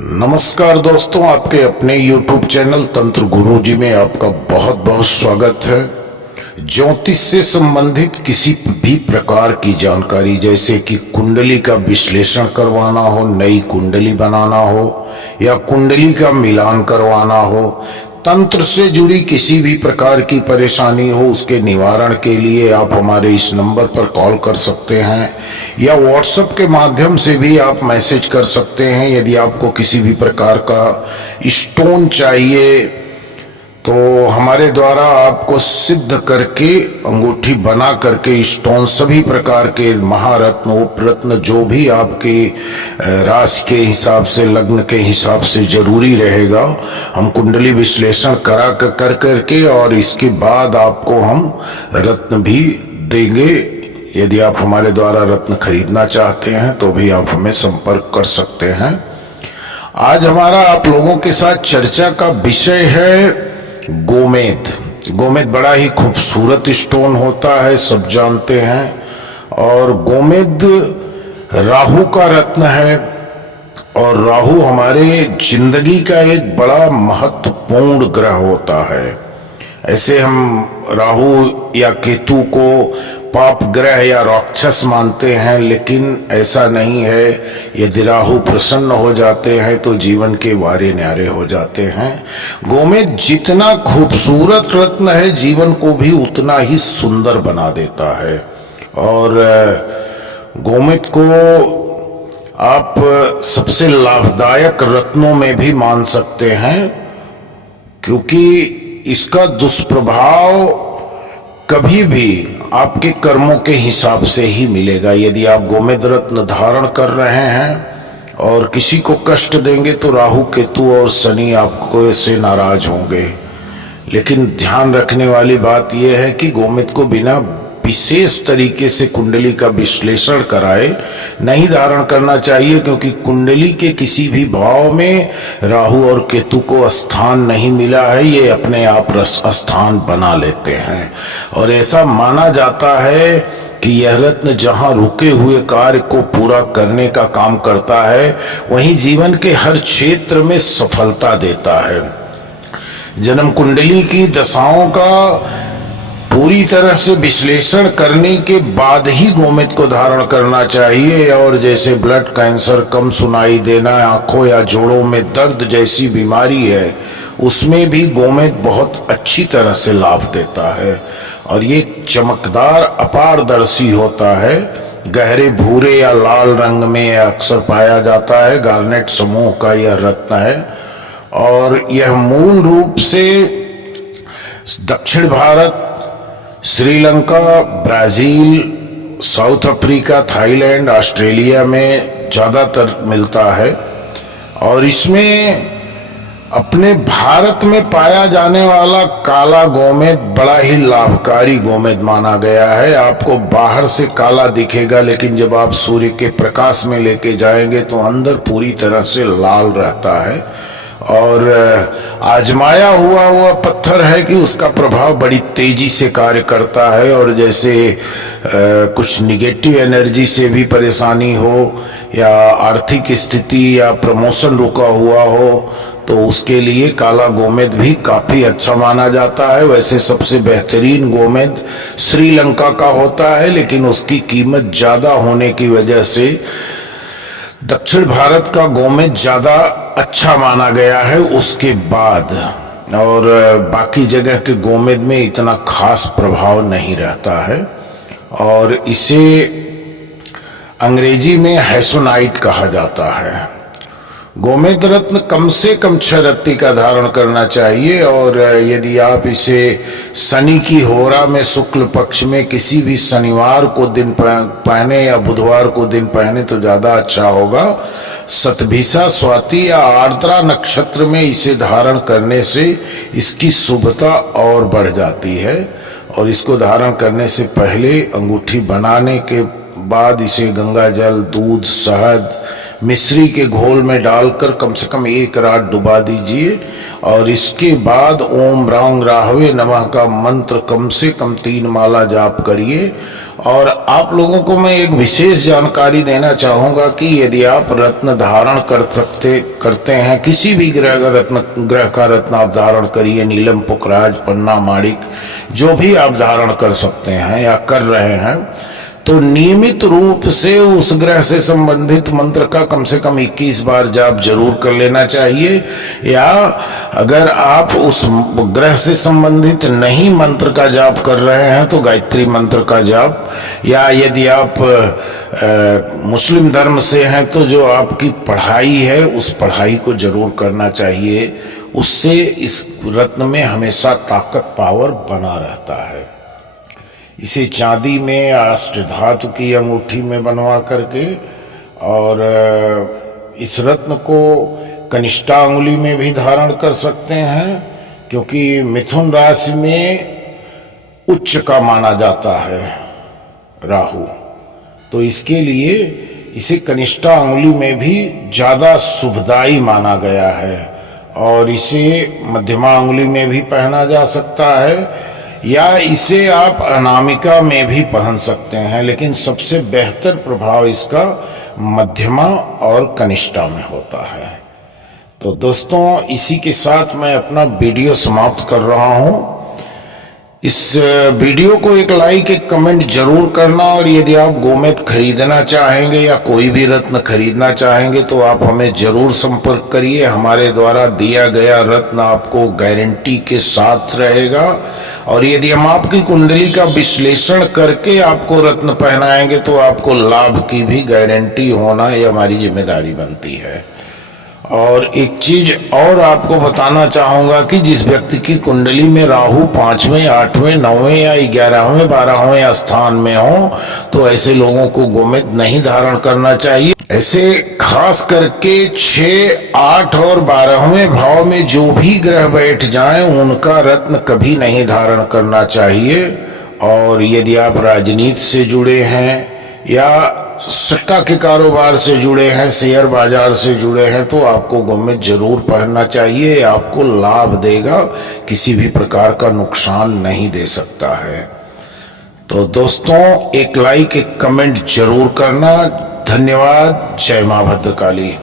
नमस्कार दोस्तों, आपके अपने YouTube चैनल तंत्र गुरुजी में आपका बहुत बहुत स्वागत है। ज्योतिष से संबंधित किसी भी प्रकार की जानकारी, जैसे कि कुंडली का विश्लेषण करवाना हो, नई कुंडली बनाना हो या कुंडली का मिलान करवाना हो, तंत्र से जुड़ी किसी भी प्रकार की परेशानी हो, उसके निवारण के लिए आप हमारे इस नंबर पर कॉल कर सकते हैं या व्हाट्सएप के माध्यम से भी आप मैसेज कर सकते हैं। यदि आपको किसी भी प्रकार का स्टोन चाहिए तो हमारे द्वारा आपको सिद्ध करके अंगूठी बना करके स्टोन, सभी प्रकार के महारत्न उपरत्न, जो भी आपके राशि के हिसाब से, लग्न के हिसाब से जरूरी रहेगा, हम कुंडली विश्लेषण कर करके और इसके बाद आपको हम रत्न भी देंगे। यदि आप हमारे द्वारा रत्न खरीदना चाहते हैं तो भी आप हमें संपर्क कर सकते हैं। आज हमारा आप लोगों के साथ चर्चा का विषय है गोमेद। गोमेद बड़ा ही खूबसूरत स्टोन होता है, सब जानते हैं। और गोमेद राहु का रत्न है और राहु हमारे जिंदगी का एक बड़ा महत्वपूर्ण ग्रह होता है। ऐसे हम राहु या केतु को पाप ग्रह या राक्षस मानते हैं, लेकिन ऐसा नहीं है। यदि राहु प्रसन्न हो जाते हैं तो जीवन के वारे न्यारे हो जाते हैं। गोमेद जितना खूबसूरत रत्न है, जीवन को भी उतना ही सुंदर बना देता है। और गोमेद को आप सबसे लाभदायक रत्नों में भी मान सकते हैं, क्योंकि इसका दुष्प्रभाव कभी भी आपके कर्मों के हिसाब से ही मिलेगा। यदि आप गोमेद रत्न धारण कर रहे हैं और किसी को कष्ट देंगे तो राहु केतु और शनि आपको से नाराज होंगे। लेकिन ध्यान रखने वाली बात यह है कि गोमेद को बिना विशेष तरीके से कुंडली का विश्लेषण कराए नहीं धारण करना चाहिए, क्योंकि कुंडली के किसी भी भाव में राहु और केतु को स्थान नहीं मिला है। ये अपने आप स्थान बना लेते हैं और ऐसा माना जाता है कि यह रत्न जहां रुके हुए कार्य को पूरा करने का काम करता है, वहीं जीवन के हर क्षेत्र में सफलता देता है। जन्म कुंडली की दशाओं का पूरी तरह से विश्लेषण करने के बाद ही गोमेद को धारण करना चाहिए। और जैसे ब्लड कैंसर, कम सुनाई देना, आंखों या जोड़ों में दर्द जैसी बीमारी है, उसमें भी गोमेद बहुत अच्छी तरह से लाभ देता है। और ये चमकदार अपारदर्शी होता है, गहरे भूरे या लाल रंग में अक्सर पाया जाता है। गार्नेट समूह का यह रत्न है और यह मूल रूप से दक्षिण Bharat, Sri Lanka, Brazil, south Africa, Thailand, Australia में ज़्यादातर मिलता है। और इसमें अपने भारत में पाया जाने वाला काला गोमेद बड़ा ही लाभकारी गोमेद माना गया है। आपको बाहर से काला दिखेगा, लेकिन जब आप सूर्य के प्रकाश में लेके जाएंगे तो अंदर पूरी तरह से लाल रहता है। और आजमाया हुआ पत्थर है कि उसका प्रभाव बड़ी तेजी से कार्य करता है। और जैसे कुछ निगेटिव एनर्जी से भी परेशानी हो या आर्थिक स्थिति या प्रमोशन रुका हुआ हो, तो उसके लिए काला गोमेद भी काफी अच्छा माना जाता है। वैसे सबसे बेहतरीन गोमेद श्रीलंका का होता है, लेकिन उसकी कीमत ज्यादा होने की वजह से दक्षिण भारत का गोमेद ज्यादा अच्छा माना गया है उसके बाद। और बाकी जगह के गोमेद में इतना खास प्रभाव नहीं रहता है। और इसे अंग्रेजी में हैसोनाइट कहा जाता है। गोमेद रत्न कम से कम 6 रत्ती का धारण करना चाहिए। और यदि आप इसे शनि की होरा में शुक्ल पक्ष में किसी भी शनिवार को दिन पहने या बुधवार को दिन पहने तो ज्यादा अच्छा होगा। शतभिषा, स्वाति या आर्द्रा नक्षत्र में इसे धारण करने से इसकी शुभता और बढ़ जाती है। और इसको धारण करने से पहले, अंगूठी बनाने के बाद इसे गंगा जल, दूध, शहद, मिश्री के घोल में डालकर कम से कम 1 रात डुबा दीजिए। और इसके बाद ओम रांग राहवे नमः का मंत्र कम से कम 3 माला जाप करिए और आप लोगों को मैं एक विशेष जानकारी देना चाहूंगा कि यदि आप रत्न धारण करते हैं, किसी भी ग्रह का रत्न आप धारण करिए, नीलम, पुखराज, पन्ना, माणिक, जो भी आप धारण कर सकते हैं या कर रहे हैं, तो नियमित रूप से उस ग्रह से संबंधित मंत्र का कम से कम 21 बार जाप जरूर कर लेना चाहिए। या अगर आप उस ग्रह से संबंधित नहीं मंत्र का जाप कर रहे हैं तो गायत्री मंत्र का जाप, या यदि आप मुस्लिम धर्म से हैं तो जो आपकी पढ़ाई है उस पढ़ाई को जरूर करना चाहिए। उससे इस रत्न में हमेशा ताकत, पावर बना रहता है। इसे चांदी में अष्टधातु की अंगूठी में बनवा करके, और इस रत्न को कनिष्ठा अंगुली में भी धारण कर सकते हैं, क्योंकि मिथुन राशि में उच्च का माना जाता है राहु, तो इसके लिए इसे कनिष्ठा अंगुली में भी ज्यादा शुभदायी माना गया है। और इसे मध्यमा अंगुली में भी पहना जा सकता है, या इसे आप अनामिका में भी पहन सकते हैं, लेकिन सबसे बेहतर प्रभाव इसका मध्यमा और कनिष्ठा में होता है। तो दोस्तों, इसी के साथ मैं अपना वीडियो समाप्त कर रहा हूं। इस वीडियो को एक लाइक, एक कमेंट जरूर करना, और यदि आप गोमेद खरीदना चाहेंगे या कोई भी रत्न खरीदना चाहेंगे तो आप हमें जरूर संपर्क करिए। हमारे द्वारा दिया गया रत्न आपको गारंटी के साथ रहेगा, और यदि हम आपकी कुंडली का विश्लेषण करके आपको रत्न पहनाएंगे तो आपको लाभ की भी गारंटी होना ये हमारी जिम्मेदारी बनती है। और एक चीज और आपको बताना चाहूंगा कि जिस व्यक्ति की कुंडली में राहु 5वें, 8वें, 9वें या 11वें, 12वें स्थान में हो तो ऐसे लोगों को गोमेद नहीं धारण करना चाहिए। ऐसे खास करके 6, 8 और 12वें भाव में जो भी ग्रह बैठ जाएं उनका रत्न कभी नहीं धारण करना चाहिए। और यदि आप राजनीति से जुड़े हैं या सट्टा के कारोबार से जुड़े हैं, शेयर बाजार से जुड़े हैं, तो आपको गोमेद जरूर पहनना चाहिए। आपको लाभ देगा, किसी भी प्रकार का नुकसान नहीं दे सकता है। तो दोस्तों, एक लाइक, एक कमेंट जरूर करना। धन्यवाद। जय मां भद्रकाली।